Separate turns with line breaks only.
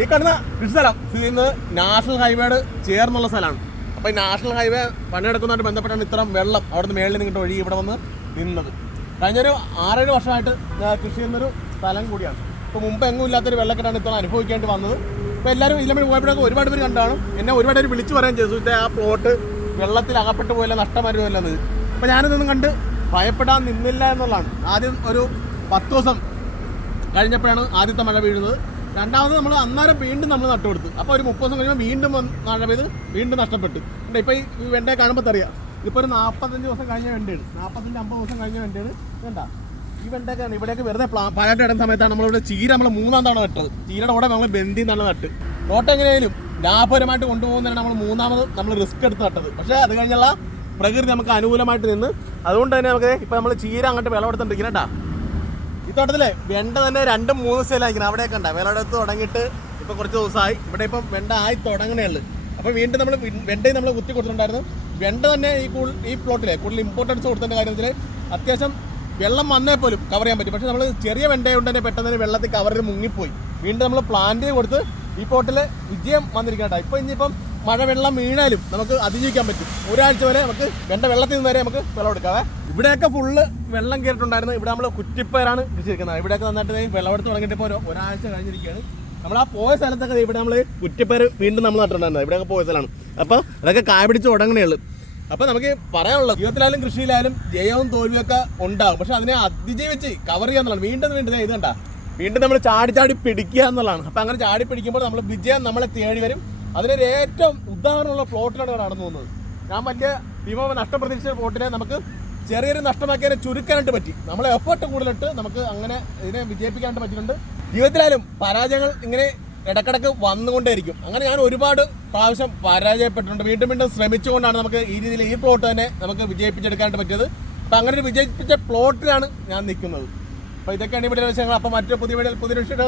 ഈ കാണുന്ന കൃഷിസ്ഥലം സ്ഥിതി ചെയ്യുന്നത് നാഷണൽ ഹൈവേയോട് ചേർന്നുള്ള സ്ഥലമാണ്. അപ്പോൾ ഈ നാഷണൽ ഹൈവേ പണിയെടുക്കുന്നതുമായിട്ട് ബന്ധപ്പെട്ടാണ് ഇത്തരം വെള്ളം അവിടുന്ന് മേളിൽ നിന്നിട്ട് ഒഴുകി ഇവിടെ വന്ന് നിന്നത്. കഴിഞ്ഞൊരു ആറേഴ് വർഷമായിട്ട് കൃഷി ചെയ്യുന്നൊരു സ്ഥലം കൂടിയാണ്. ഇപ്പോൾ മുമ്പ് എങ്ങും ഇല്ലാത്തൊരു വെള്ളക്കെട്ടാണ് ഇത്തവണ അനുഭവിക്കേണ്ടി വന്നത്. ഇപ്പോൾ എല്ലാവരും ഇല്ലമ്മ പോയപ്പോഴൊക്കെ ഒരുപാട് പേര് കണ്ടാണ്. എന്നെ ഒരുപാട് പേര് വിളിച്ചു പറയാൻ ചെയ്തു. ഇത് ആ പ്ലോട്ട് വെള്ളത്തിൽ അകപ്പെട്ടു പോയല്ല നഷ്ടം വരുമല്ലെന്നത് അപ്പോൾ ഞാനിതൊന്നും കണ്ട് ഭയപ്പെടാൻ നിന്നില്ല എന്നുള്ളതാണ്. ആദ്യം ഒരു പത്ത് ദിവസം കഴിഞ്ഞപ്പോഴാണ് ആദ്യത്തെ മഴ വീഴുന്നത് രണ്ടാമത് നമ്മൾ അന്നേരം വീണ്ടും നമ്മൾ നട്ടുകൊടുത്തു അപ്പോൾ ഒരു മുപ്പത് ദിവസം കഴിയുമ്പോൾ വീണ്ടും മഴ പെയ്ത് വീണ്ടും നഷ്ടപ്പെട്ടു. ഇപ്പോൾ ഈ വെണ്ടയെ കാണുമ്പോൾ അറിയാം ഇപ്പോൾ ഒരു നാൽപ്പത്തഞ്ച് ദിവസം കഴിഞ്ഞ വെണ്ടയാണ്. നാൽപ്പത്തഞ്ച് അമ്പത് ദിവസം കഴിഞ്ഞ വെണ്ടയാണ്. വേണ്ട ഈ വെണ്ടയൊക്കെയാണ്. ഇവിടെയൊക്കെ വെറുതെ പഴയ ഇടുന്ന സമയത്താണ് നമ്മളിവിടെ ചീര നമ്മൾ മൂന്നാം തവണ നട്ടത്. ചീരയുടെ കൂടെ നമ്മൾ ബന്തി എന്നാണ് നട്ട്. തോട്ടം എങ്ങനെയായാലും ലാഭപരമായിട്ട് കൊണ്ടുപോകുന്നതിനാണ് നമ്മൾ മൂന്നാമത് നമ്മൾ റിസ്ക് എടുത്ത് നട്ടത്. പക്ഷേ അത് കഴിഞ്ഞുള്ള പ്രകൃതി നമുക്ക് അനുകൂലമായിട്ട് നിന്ന്. അതുകൊണ്ട് തന്നെ നമുക്ക് ഇപ്പോൾ നമ്മൾ ചീര അങ്ങോട്ട് വിളവെടുത്തോണ്ടിരിക്കണം കേട്ടോ ഈ തോട്ടത്തിലെ വെണ്ട തന്നെ രണ്ടും മൂന്ന് സ്ഥലമായിരിക്കണം അവിടെ കണ്ട വിളവെടുത്ത് തുടങ്ങിയിട്ട് ഇപ്പൊ കുറച്ച് ദിവസമായി. ഇവിടെ ഇപ്പം വെണ്ട ആയി തുടങ്ങണേ ഉള്ളു. അപ്പൊ വീണ്ടും നമ്മൾ വെണ്ടയും നമ്മൾ കുത്തി കൊടുത്തിട്ടുണ്ടായിരുന്നു. വെണ്ട തന്നെ ഈ കൂടുതൽ ഈ പ്ലോട്ടിലെ കൂടുതൽ ഇമ്പോർട്ടൻസ് കൊടുത്തതിന്റെ കാര്യത്തിൽ അത്യാവശ്യം വെള്ളം വന്നേ പോലും കവർ ചെയ്യാൻ പറ്റും. പക്ഷെ നമ്മൾ ചെറിയ വെണ്ടയുണ്ട് തന്നെ പെട്ടെന്ന് തന്നെ വെള്ളത്തിൽ ചെയ്ത് മുങ്ങിപ്പോയി. വീണ്ടും നമ്മൾ പ്ലാന്റ് കൊടുത്ത് ഈ പ്ലോട്ടിൽ വിജയം വന്നിരിക്കട്ടെ ഇപ്പൊ ഇനിയിപ്പം മഴ വെള്ളം വീണാലും നമുക്ക് അതിജീവിക്കാൻ പറ്റും. ഒരാഴ്ച വരെ നമുക്ക് വെണ്ട വെള്ളത്തിൽ നിന്ന് വരെ നമുക്ക് വെള്ളം വിളവെടുക്കാവേ ഇവിടെയൊക്കെ ഫുള്ള് വെള്ളം കയറിയിട്ടുണ്ടായിരുന്നു ഇവിടെ നമ്മൾ കുറ്റിപ്പയറാണ് കൃഷിയിരിക്കുന്നത് ഇവിടെയൊക്കെ നന്നായിട്ട് വെള്ളമെടുത്ത് തുടങ്ങിയിട്ട് ഇപ്പോൾ ഒരു- ഒരാഴ്ച കഴിഞ്ഞിരിക്കുകയാണ്. നമ്മൾ ആ പോയ സ്ഥലത്തൊക്കെ ഇവിടെ നമ്മൾ കുറ്റിപ്പയർ വീണ്ടും നമ്മൾ നട്ടിട്ടുണ്ടായിരുന്നു. ഇവിടെയൊക്കെ പോയ സ്ഥലമാണ്. അപ്പോൾ അതൊക്കെ കായ പിടിച്ച് തുടങ്ങണേയുള്ളൂ അപ്പോൾ നമുക്ക് പറയാനുള്ളത് ജീവിതത്തിലായാലും കൃഷിയിലായാലും ജയവും തോൽവിയും ഒക്കെ ഉണ്ടാകും പക്ഷെ അതിനെ അതിജീവിച്ച് കവർ ചെയ്യുക എന്നുള്ളതാണ്. വീണ്ടും വീണ്ടും ഇത് കണ്ട. വീണ്ടും നമ്മൾ ചാടി ചാടി പിടിക്കുക എന്നുള്ളതാണ്. അപ്പോൾ അങ്ങനെ ചാടി പിടിക്കുമ്പോൾ നമ്മൾ വിജയം നമ്മളെ തേടി വരും. അതിനൊരു ഏറ്റവും ഉദാഹരണമുള്ള പ്ലോട്ടിലാണ് നടന്നു പോകുന്നത്. ഞാൻ വലിയ ഭീമ നഷ്ടപ്രതീക്ഷിച്ച പ്ലോട്ടിനെ നമുക്ക് ചെറിയൊരു നഷ്ടമാക്കി അതിനെ ചുരുക്കാനായിട്ട് പറ്റി. നമ്മളെ എഫേർട്ട് കൂടുതലിട്ട് നമുക്ക് അങ്ങനെ ഇതിനെ വിജയിപ്പിക്കാനായിട്ട് പറ്റിയിട്ടുണ്ട്. ജീവിതത്തിലായാലും പരാജയങ്ങൾ ഇങ്ങനെ ഇടക്കിടക്ക് വന്നുകൊണ്ടേയിരിക്കും. അങ്ങനെ ഞാൻ ഒരുപാട് പ്രാവശ്യം പരാജയപ്പെട്ടിട്ടുണ്ട്. വീണ്ടും വീണ്ടും ശ്രമിച്ചുകൊണ്ടാണ് നമുക്ക് ഈ രീതിയിൽ ഈ പ്ലോട്ട് തന്നെ നമുക്ക് വിജയിപ്പിച്ചെടുക്കാനായിട്ട് പറ്റിയത്. അപ്പം അങ്ങനെ ഒരു വിജയിപ്പിച്ച പ്ലോട്ടിലാണ് ഞാൻ നിൽക്കുന്നത്. അപ്പോൾ ഇതൊക്കെയാണ് ഇവിടെ വിഷയങ്ങൾ അപ്പോൾ മറ്റു പുതിയ വീഡിയോയിൽ പുതിയ വിഷയം